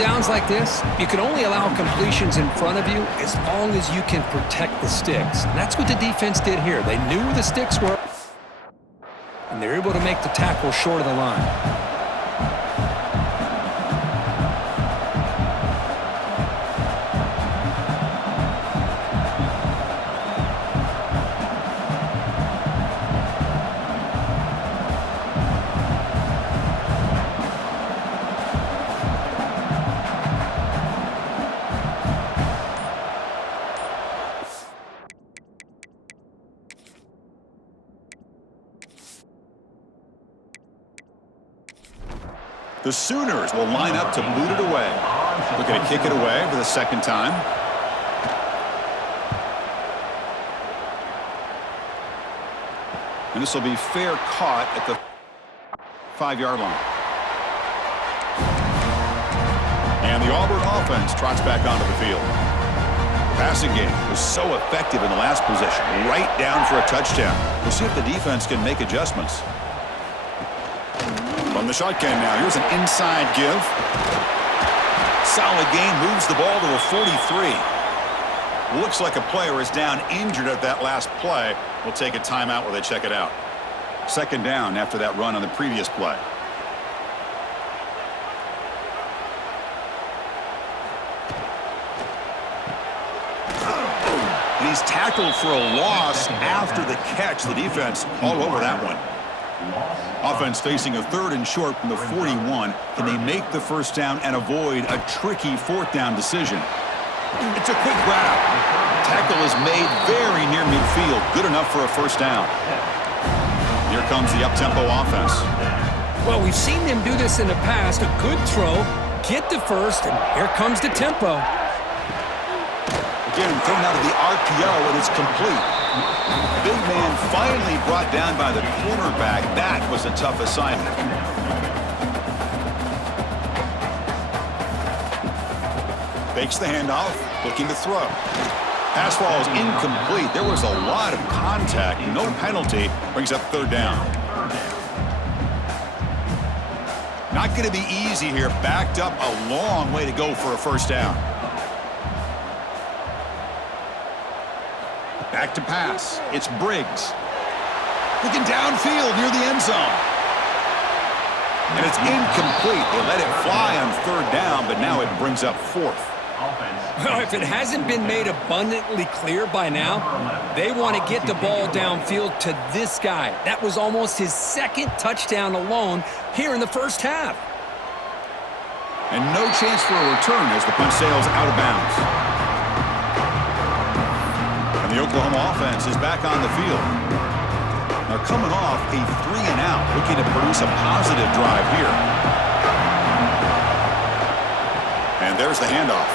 downs like this, you can only allow completions in front of you as long as you can protect the sticks. And that's what the defense did here. They knew where the sticks were, and they were able to make the tackle short of the line. The Sooners will line up to boot it away. Looking to kick it away for the second time. And this will be fair caught at the 5-yard line. And the Auburn offense trots back onto the field. The passing game was so effective in the last possession, right down for a touchdown. We'll see if the defense can make adjustments. From the shotgun now, here's an inside give. Solid gain, moves the ball to the 43. Looks like a player is down injured at that last play. We'll take a timeout while they check it out. Second down after that run on the previous play. And he's tackled for a loss after the catch. The defense all over that one. Offense facing a 3rd and short from the 41. Can they make the first down and avoid a tricky 4th down decision? It's a quick grab. Tackle is made very near midfield. Good enough for a first down. Here comes the up-tempo offense. Well, we've seen them do this in the past. A good throw, get the first, and here comes the tempo. Again, thrown out of the RPO, and it's complete. Big man finally brought down by the cornerback. That was a tough assignment. Fakes the handoff, looking to throw. Pass ball is incomplete. There was a lot of contact. No penalty. Brings up 3rd down. Not going to be easy here. Backed up a long way to go for a first down. Back to pass. It's Briggs. Looking downfield near the end zone. And it's incomplete. They let it fly on 3rd down, but now it brings up 4th. Well, if it hasn't been made abundantly clear by now, they want to get the ball downfield to this guy. That was almost his 2nd touchdown alone here in the first half. And no chance for a return as the punt sails out of bounds. And the Oklahoma offense is back on the field. They're coming off a 3-and-out, looking to produce a positive drive here. And there's the handoff.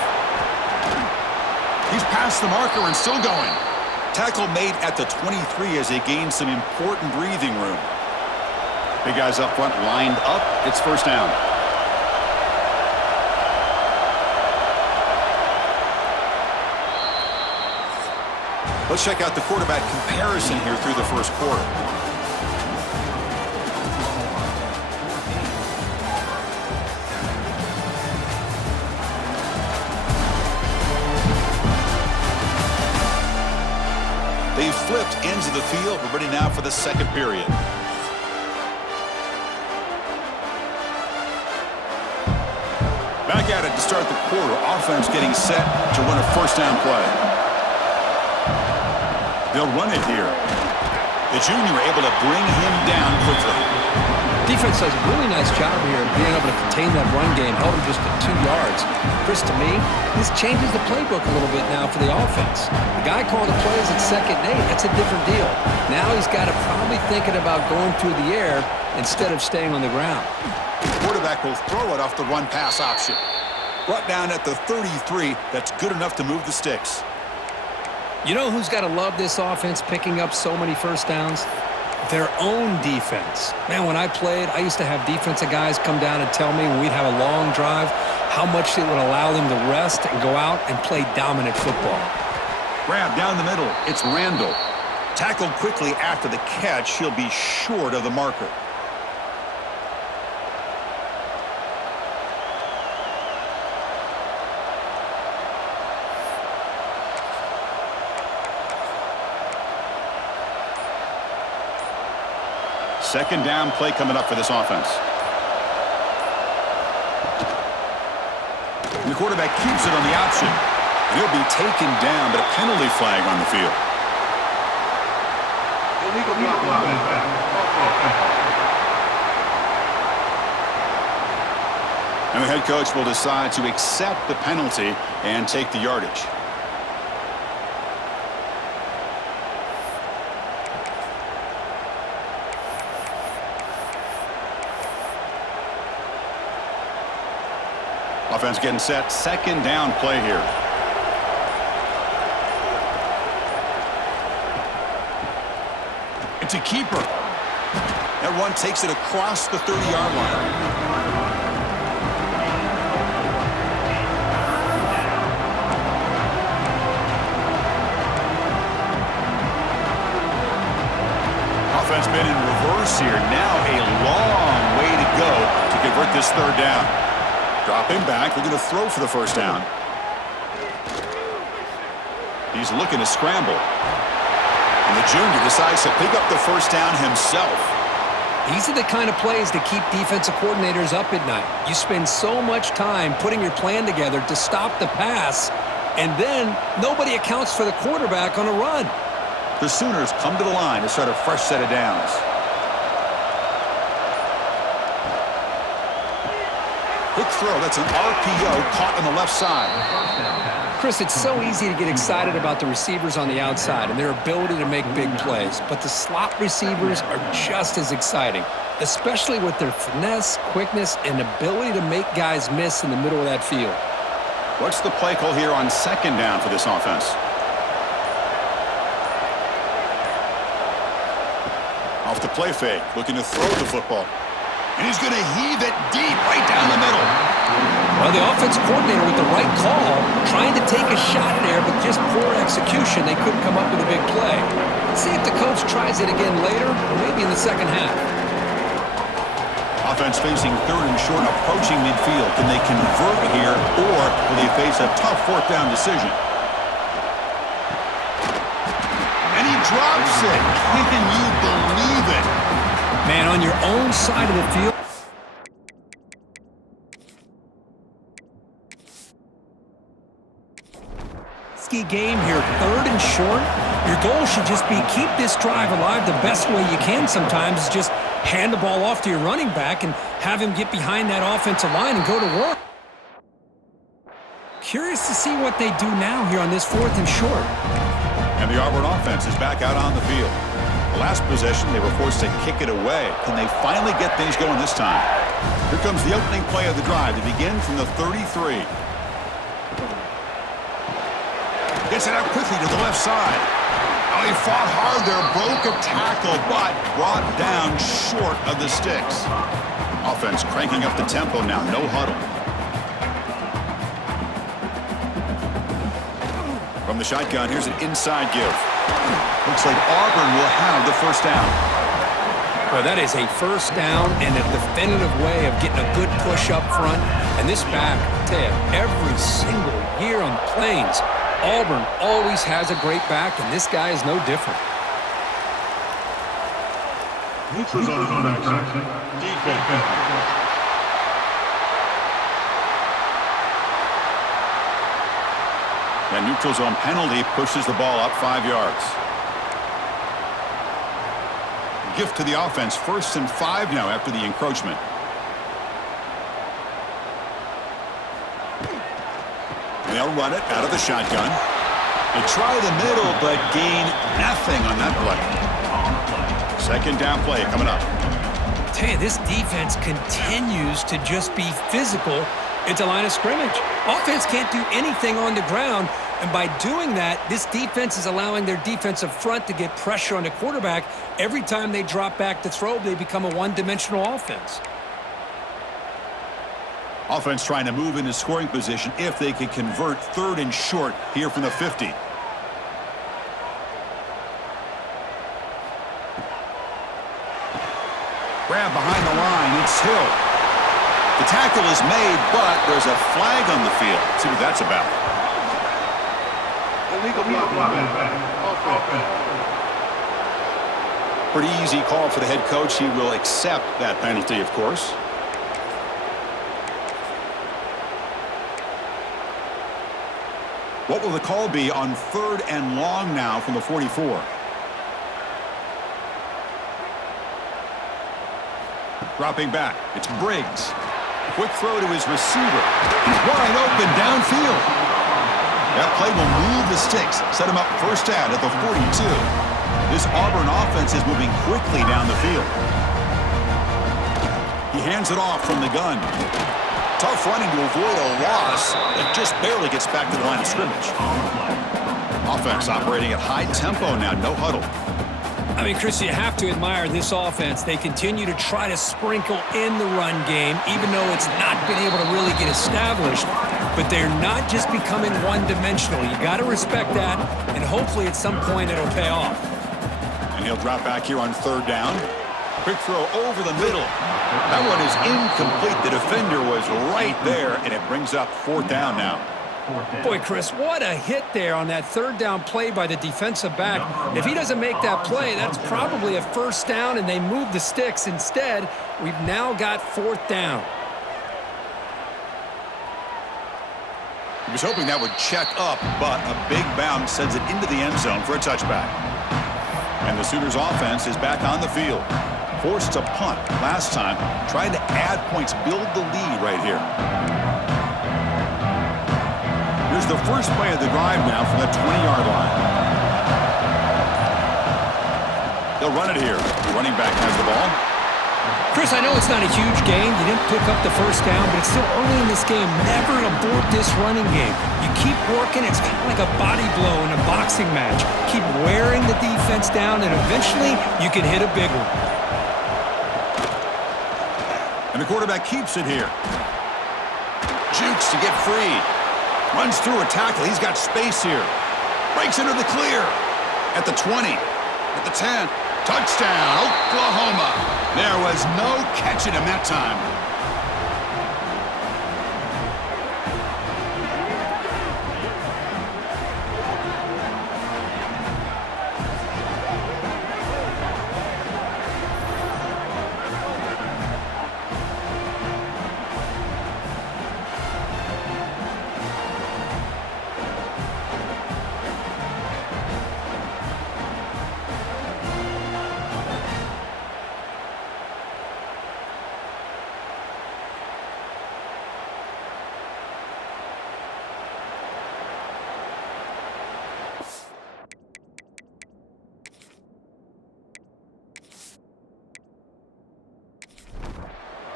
He's past the marker and still going. Tackle made at the 23 as they gain some important breathing room. Big guys up front lined up. It's first down. Let's check out the quarterback comparison here through the first quarter. They've flipped ends of the field. We're ready now for the second period. Back at it to start the quarter. Offense getting set to run a first down play. They'll run it here. The junior able to bring him down quickly. Defense does a really nice job here of being able to contain that run game, held him just to 2 yards. Chris, to me, this changes the playbook a little bit now for the offense. The guy calling the plays at 2nd and 8, that's a different deal. Now he's got to probably thinking about going through the air instead of staying on the ground. The quarterback will throw it off the run-pass option. Brought down at the 33, that's good enough to move the sticks. You know who's got to love this offense picking up so many first downs? Their own defense. Man, when I played, I used to have defensive guys come down and tell me when we'd have a long drive how much it would allow them to rest and go out and play dominant football. Grab down the middle. It's Randall. Tackled quickly after the catch. He'll be short of the marker. Second down play coming up for this offense. And the quarterback keeps it on the option. And he'll be taken down, but a penalty flag on the field. And the head coach will decide to accept the penalty and take the yardage. Offense getting set. Second down play here. It's a keeper. That run takes it across the 30-yard line. Offense been in reverse here. Now a long way to go to convert this third down. Dropping back, looking to throw for the first down. He's looking to scramble. And the junior decides to pick up the first down himself. These are the kind of plays that keep defensive coordinators up at night. You spend so much time putting your plan together to stop the pass, and then nobody accounts for the quarterback on a run. The Sooners come to the line to start a fresh set of downs. Quick throw. That's an RPO caught on the left side. Chris, it's so easy to get excited about the receivers on the outside and their ability to make big plays, but the slot receivers are just as exciting, especially with their finesse, quickness, and ability to make guys miss in the middle of that field. What's the play call here on second down for this offense? Off the play fake, looking to throw the football. And he's going to heave it deep right down the middle. Well, the offensive coordinator with the right call, trying to take a shot there, but just poor execution. They couldn't come up with a big play. Let's see if the coach tries it again later, or maybe in the second half. Offense facing third and short, approaching midfield. Can they convert here, or will they face a tough fourth down decision? And he drops it. Can you believe it? Man, on your own side of the field. Game here, third and short. Your goal should just be keep this drive alive the best way you can sometimes is just hand the ball off to your running back and have him get behind that offensive line and go to work. Curious to see what they do now here on this fourth and short. And the Auburn offense is back out on the field. The last possession, they were forced to kick it away. Can they finally get things going this time? Here comes the opening play of the drive to begin from the 33. Gets it out quickly to the left side. Oh, he fought hard there, broke a tackle, but brought down short of the sticks. Offense cranking up the tempo now, no huddle. From the shotgun, here's an inside give. Looks like Auburn will have the first down. Well, that is a first down and a definitive way of getting a good push up front. And this back, I tell you, every single year on the Plains, Auburn always has a great back, and this guy is no different. That neutral zone penalty pushes the ball up 5 yards. Gift to the offense, 1st and 5 now after the encroachment. They'll run it out of the shotgun. They try the middle, but gain nothing on that play. Second down play coming up. I tell you, this defense continues to just be physical at the line of scrimmage. Offense can't do anything on the ground, and by doing that, this defense is allowing their defensive front to get pressure on the quarterback. Every time they drop back to throw, they become a one-dimensional offense. Offense trying to move into scoring position if they could convert third and short here from the 50. Grab behind the line. It's Hill. The tackle is made, but there's a flag on the field. Let's see what that's about. Pretty easy call for the head coach. He will accept that penalty, of course. What will the call be on 3rd and long now from the 44? Dropping back, it's Briggs. Quick throw to his receiver. Wide open downfield. That play will move the sticks, set him up first down at the 42. This Auburn offense is moving quickly down the field. He hands it off from the gun. Tough running to avoid a loss that just barely gets back to the line of scrimmage. Offense operating at high tempo now, no huddle. I mean, Chris, you have to admire this offense. They continue to try to sprinkle in the run game, even though it's not been able to really get established. But they're not just becoming one-dimensional. You got to respect that, and hopefully at some point it'll pay off. And he'll drop back here on 3rd down. Quick throw over the middle. That one is incomplete. The defender was right there, and it brings up 4th down now. Boy, Chris, what a hit there on that 3rd down play by the defensive back. If he doesn't make that play, that's probably a 1st down, and they move the sticks. Instead, we've now got 4th down. He was hoping that would check up, but a big bounce sends it into the end zone for a touchback. And the Sooners offense is back on the field. Forced to punt last time, trying to add points, build the lead right here. Here's the first play of the drive now from the 20-yard line. They'll run it here. The running back has the ball. Chris, I know it's not a huge gain. You didn't pick up the 1st down, but it's still early in this game. Never abort this running game. You keep working. It's kind of like a body blow in a boxing match. Keep wearing the defense down, and eventually you can hit a big one. And the quarterback keeps it here. Jukes to get free. Runs through a tackle. He's got space here. Breaks into the clear. At the 20. At the 10. Touchdown, Oklahoma. There was no catching him that time.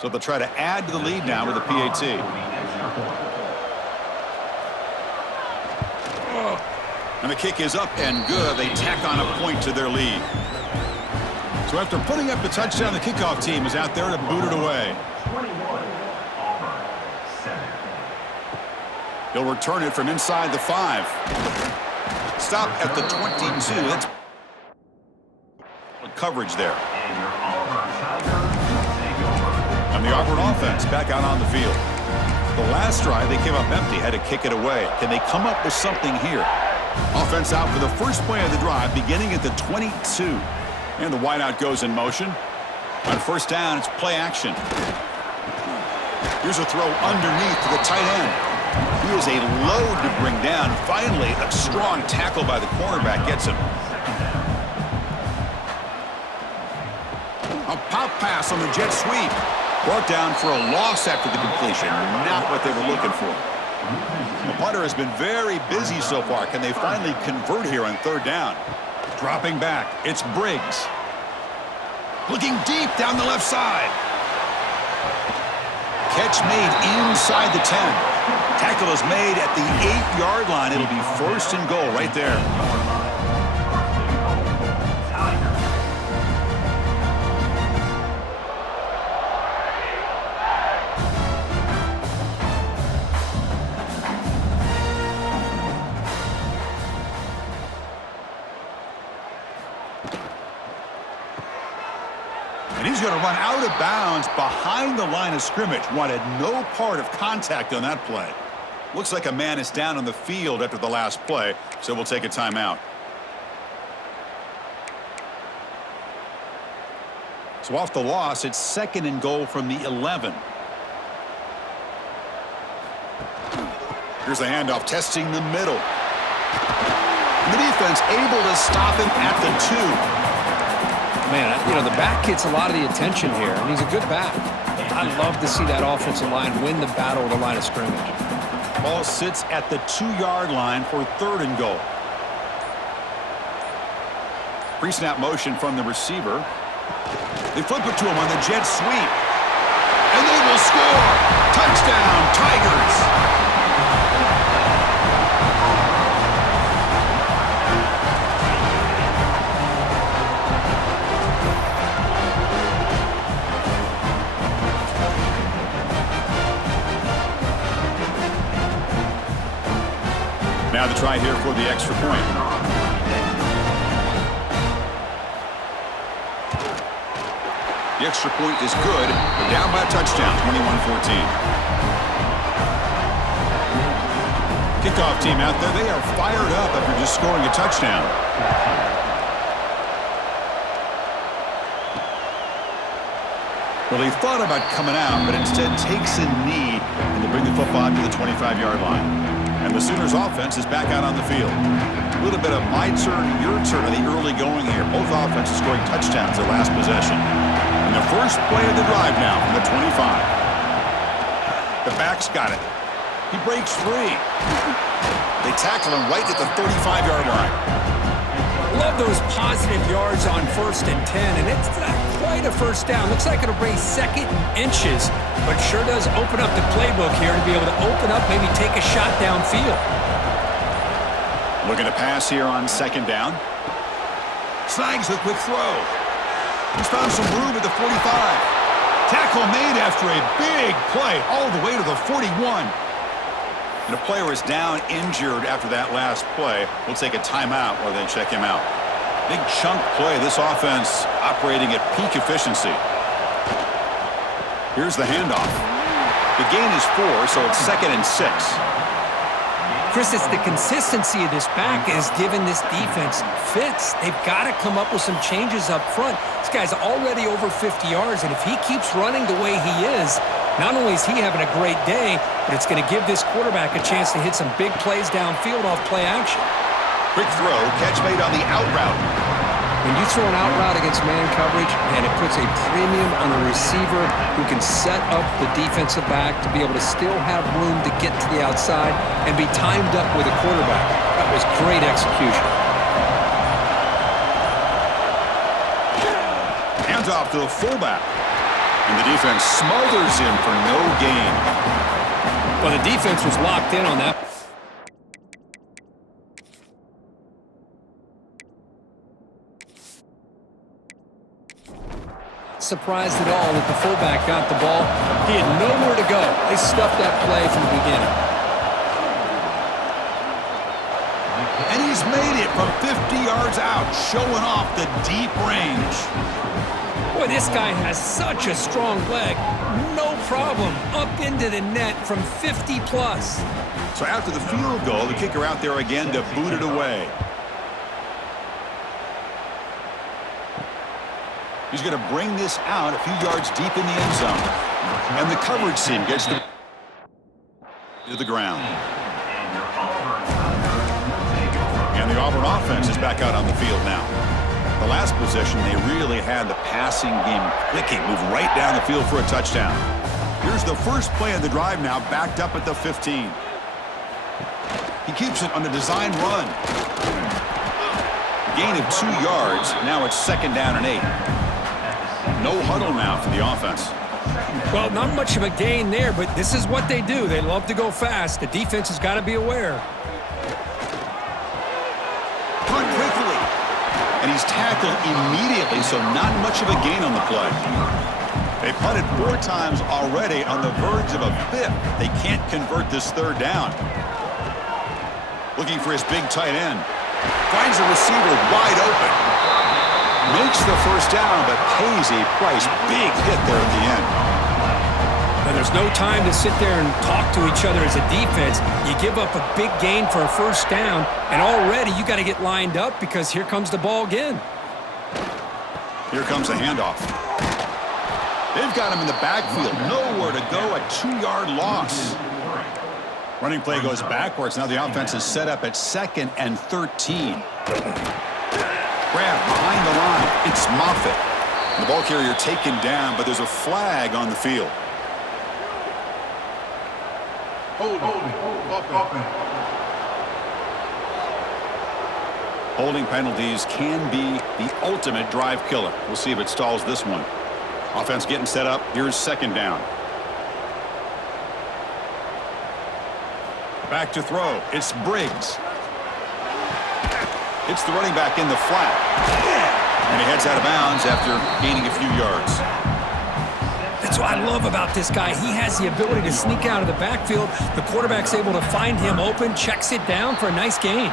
So they'll try to add to the lead now with a PAT. And the kick is up and good. They tack on a point to their lead. So after putting up the touchdown, the kickoff team is out there to boot it away. He'll return it from inside the 5. Stop at the 22. That's coverage there. And the Auburn offense back out on the field. The last drive, they came up empty, had to kick it away. Can they come up with something here? Offense out for the first play of the drive, beginning at the 22. And the wideout goes in motion. On 1st down, it's play action. Here's a throw underneath to the tight end. He is a load to bring down. Finally, a strong tackle by the cornerback gets him. A pop pass on the jet sweep. Brought down for a loss after the completion. Not what they were looking for. The punter has been very busy so far. Can they finally convert here on 3rd down? Dropping back. It's Briggs. Looking deep down the left side. Catch made inside the 10. Tackle is made at the 8-yard line. It'll be 1st and goal right there. And he's going to run out of bounds behind the line of scrimmage. Wanted no part of contact on that play. Looks like a man is down on the field after the last play, so we'll take a timeout. So off the loss, it's 2nd and goal from the 11. Here's the handoff, testing the middle. And the defense able to stop him at the 2. Man, you know, the back gets a lot of the attention here, and he's a good back. I love to see that offensive line win the battle at the line of scrimmage. Ball sits at the 2-yard line for 3rd and goal. Pre-snap motion from the receiver. They flip it to him on the jet sweep. And they will score! Touchdown, Tigers! Now the try here for the extra point. The extra point is good, but down by a touchdown, 21-14. Kickoff team out there, they are fired up after just scoring a touchdown. Well, they thought about coming out, but instead takes a knee, and they bring the football to the 25-yard line. And the Sooners offense is back out on the field. A little bit of my turn, your turn in the early going here. Both offenses scoring touchdowns their last possession. And the first play of the drive now from the 25. The back's got it. He breaks free. They tackle him right at the 35-yard line. Love those positive yards on 1st and 10, and it's not quite a first down. Looks like it'll bring 2nd inches, but sure does open up the playbook here to be able to open up, maybe take a shot downfield. Looking to pass here on 2nd down. Snags a quick throw. He's found some room at the 45. Tackle made after a big play all the way to the 41. And a player is down injured after that last play. We'll take a timeout while they check him out. Big chunk play. This offense operating at peak efficiency. Here's the handoff. The gain is 4, so it's 2nd and 6. Chris, it's the consistency of this back is giving this defense fits. They've got to come up with some changes up front. This guy's already over 50 yards, and if he keeps running the way he is, not only is he having a great day, but it's going to give this quarterback a chance to hit some big plays downfield off play action. Quick throw, catch made on the out route. When you throw an out route against man coverage, and it puts a premium on the receiver who can set up the defensive back to be able to still have room to get to the outside and be timed up with a quarterback. That was great execution. Hands off to the fullback. And the defense smothers him for no gain. Well, the defense was locked in on that. Surprised at all that the fullback got the ball. He had nowhere to go. They stuffed that play from the beginning. And he's made it from 50 yards out, showing off the deep range. Boy, this guy has such a strong leg. No problem. Up into the net from 50 plus. So after the field goal, the kicker out there again to boot it away. He's going to bring this out a few yards deep in the end zone. And the coverage team gets to the ground. And the Auburn offense is back out on the field now. The last possession, they really had the passing game clicking, moved right down the field for a touchdown. Here's the first play of the drive now, backed up at the 15. He keeps it on the design run. Gain of 2 yards. Now it's 2nd down and 8. No huddle now for the offense. Well, not much of a gain there, but this is what they do. They love to go fast. The defense has got to be aware. Punt quickly. And he's tackled immediately, so not much of a gain on the play. They punted 4 times already, on the verge of a 5th. They can't convert this 3rd down. Looking for his big tight end. Finds a receiver wide open. Makes the first down, but pays a price. Big hit there at the end. And there's no time to sit there and talk to each other as a defense. You give up a big gain for a first down, and already you got to get lined up because here comes the ball again. Here comes the handoff. They've got him in the backfield. Nowhere to go, a 2-yard loss. Running play goes backwards. Now the offense is set up at 2nd and 13. Grab behind the line. It's Moffitt. The ball carrier taken down, but there's a flag on the field. Holding penalties can be the ultimate drive killer. We'll see if it stalls this one. Offense getting set up. Here's 2nd down. Back to throw. It's Briggs. It's the running back in the flat. And he heads out of bounds after gaining a few yards. That's what I love about this guy. He has the ability to sneak out of the backfield. The quarterback's able to find him open, checks it down for a nice gain.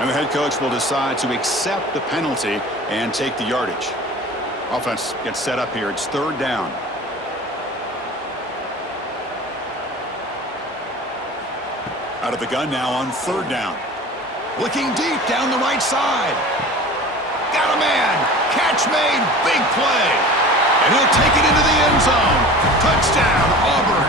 And the head coach will decide to accept the penalty and take the yardage. Offense gets set up here. It's 3rd down. Out of the gun now on 3rd down. Looking deep down the right side. Got a man. Catch made. Big play. And he'll take it into the end zone. Touchdown, Auburn.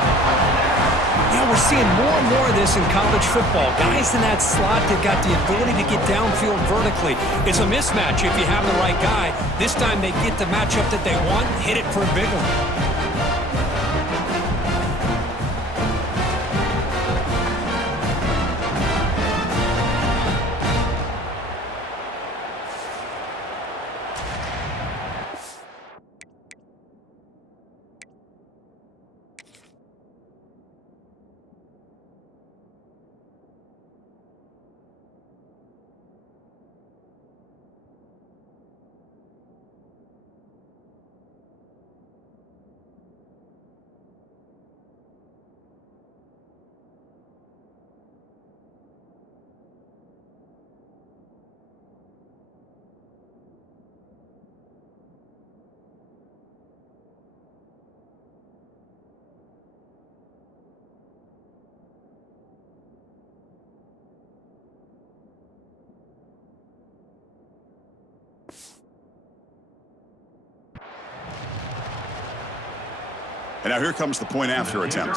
You know, we're seeing more and more of this in college football. Guys in that slot that got the ability to get downfield vertically. It's a mismatch if you have the right guy. This time they get the matchup that they want, hit it for a big one. And now here comes the point after attempt.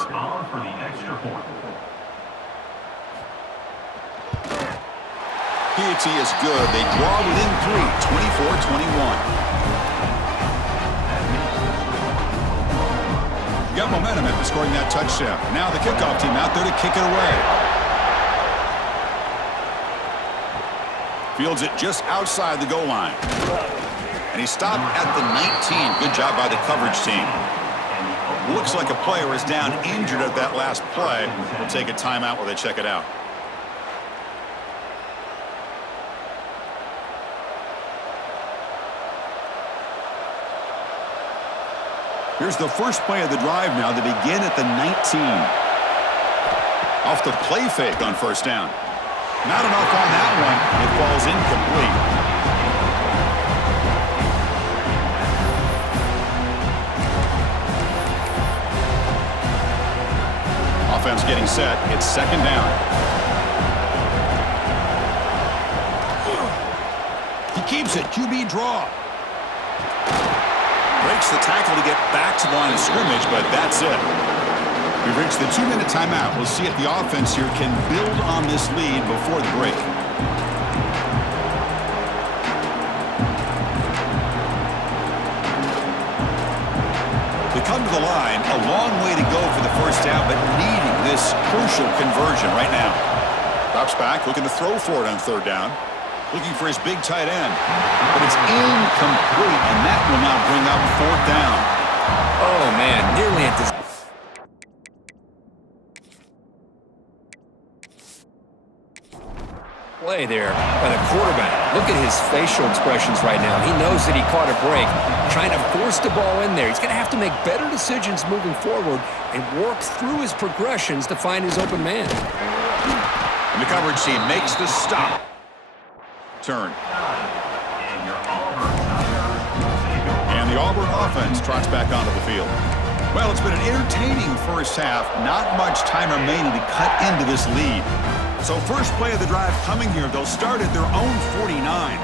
Piety is good. They draw within 3, 24-21. Got momentum after scoring that touchdown. Now the kickoff team out there to kick it away. Fields it just outside the goal line. And he stopped at the 19. Good job by the coverage team. Looks like a player is down injured at that last play. We'll take a timeout while they check it out. Here's the first play of the drive now. They begin at the 19. Off the play fake on 1st down. Not enough on that one. It falls incomplete. Offense getting set. It's 2nd down. He keeps it. QB draw. Breaks the tackle to get back to the line of scrimmage, but that's it. We've reached the 2-minute timeout. We'll see if the offense here can build on this lead before the break. They come to the line, a long way to go for the 1st down, but needing this crucial conversion right now. Drops back, looking to throw for it on 3rd down. Looking for his big tight end. But it's incomplete, and that will now bring up 4th down. Oh, man, nearly at this. Play there by the quarterback. Look at his facial expressions right now. He knows that he caught a break, trying to force the ball in there. He's going to have to make better decisions moving forward and work through his progressions to find his open man. And the coverage team makes the stop. Turn. And the Auburn offense trots back onto the field. Well, it's been an entertaining 1st half. Not much time remaining to cut into this lead. So first play of the drive coming here. They'll start at their own 49.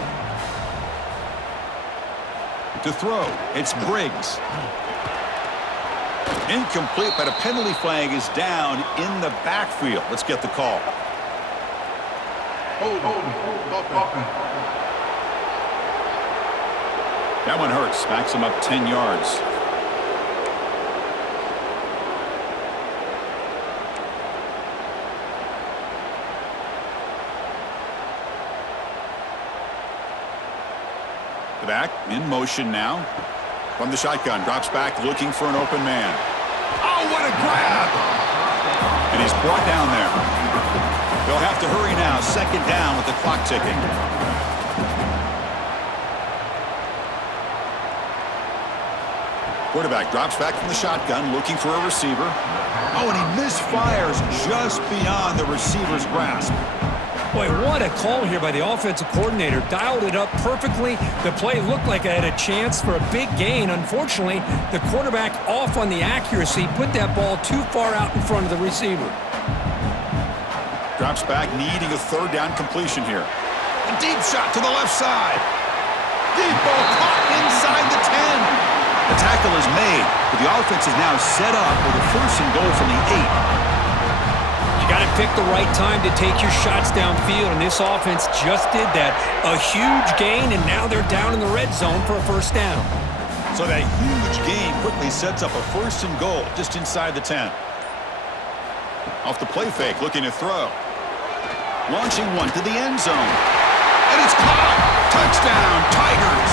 To throw, it's Briggs. Incomplete, but a penalty flag is down in the backfield. Let's get the call. That one hurts. Backs him up 10 yards. The back in motion now. From the shotgun, drops back looking for an open man. Oh, what a grab! And he's brought down there. They'll have to hurry now. Second down with the clock ticking. Quarterback drops back from the shotgun looking for a receiver. Oh, and he misfires just beyond the receiver's grasp. Boy, what a call here by the offensive coordinator. Dialed it up perfectly. The play looked like it had a chance for a big gain. Unfortunately, the quarterback off on the accuracy, put that ball too far out in front of the receiver. Drops back, needing a third down completion here. A deep shot to the left side. Deep ball caught inside the 10. The tackle is made, but the offense is now set up with a first and goal from the 8. You got to pick the right time to take your shots downfield, and this offense just did that. A huge gain, and now they're down in the red zone for a first down. So that huge gain quickly sets up a first and goal just inside the 10. Off the play fake, looking to throw. Launching one to the end zone. And it's caught! Touchdown, Tigers!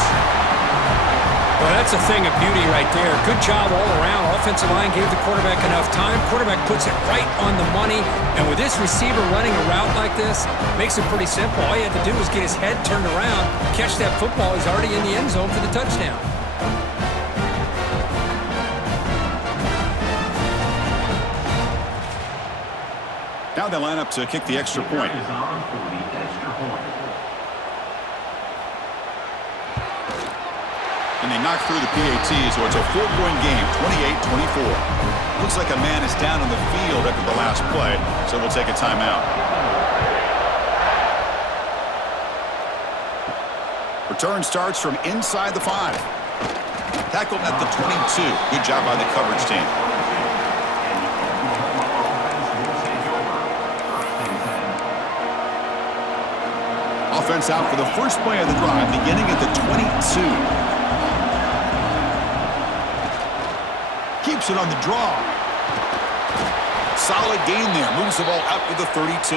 Well, that's a thing of beauty right there. Good job all around. Offensive line gave the quarterback enough time. Quarterback puts it right on the money. And with this receiver running a route like this, makes it pretty simple. All you have to do is get his head turned around, catch that football. He's already in the end zone for the touchdown. Now they line up to kick the extra point. And they knock through the PAT, so it's a 4-point game, 28-24. Looks like a man is down on the field after the last play, so we'll take a timeout. Return starts from inside the 5. Tackled at the 22. Good job by the coverage team. Offense out for the first play of the drive, beginning at the 22. Keeps it on the draw. Solid gain there. Moves the ball out to the 32.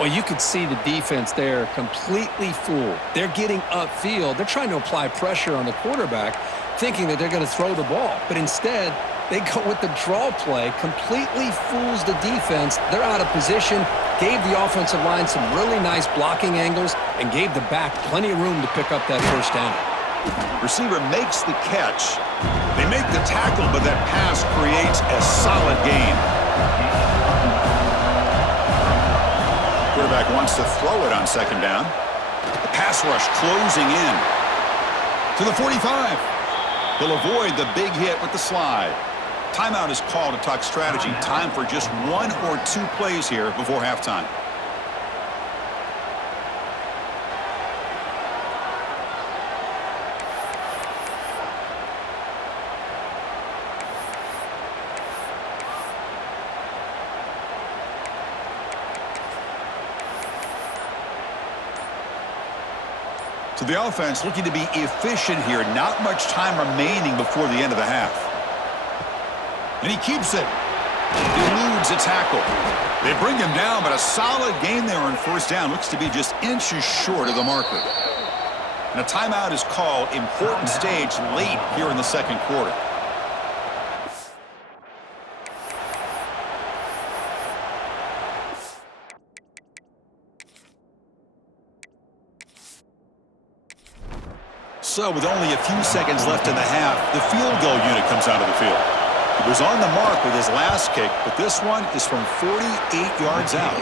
Well, you could see the defense there completely fooled. They're getting upfield. They're trying to apply pressure on the quarterback, thinking that they're going to throw the ball. But instead, they go with the draw play, completely fools the defense. They're out of position, gave the offensive line some really nice blocking angles, and gave the back plenty of room to pick up that first down. Receiver makes the catch. They make the tackle, but that pass creates a solid gain. Quarterback wants to throw it on second down. The pass rush closing in. To the 45. He'll avoid the big hit with the slide. Timeout is called to talk strategy. Time for just 1 or 2 plays here before halftime. So the offense looking to be efficient here. Not much time remaining before the end of the half. And he keeps it. Eludes a tackle. They bring him down, but a solid gain there on first down. Looks to be just inches short of the marker. And a timeout is called. Important stage late here in the second quarter. So with only a few seconds left in the half, the field goal unit comes out of the field. He was on the mark with his last kick, but this one is from 48 yards out.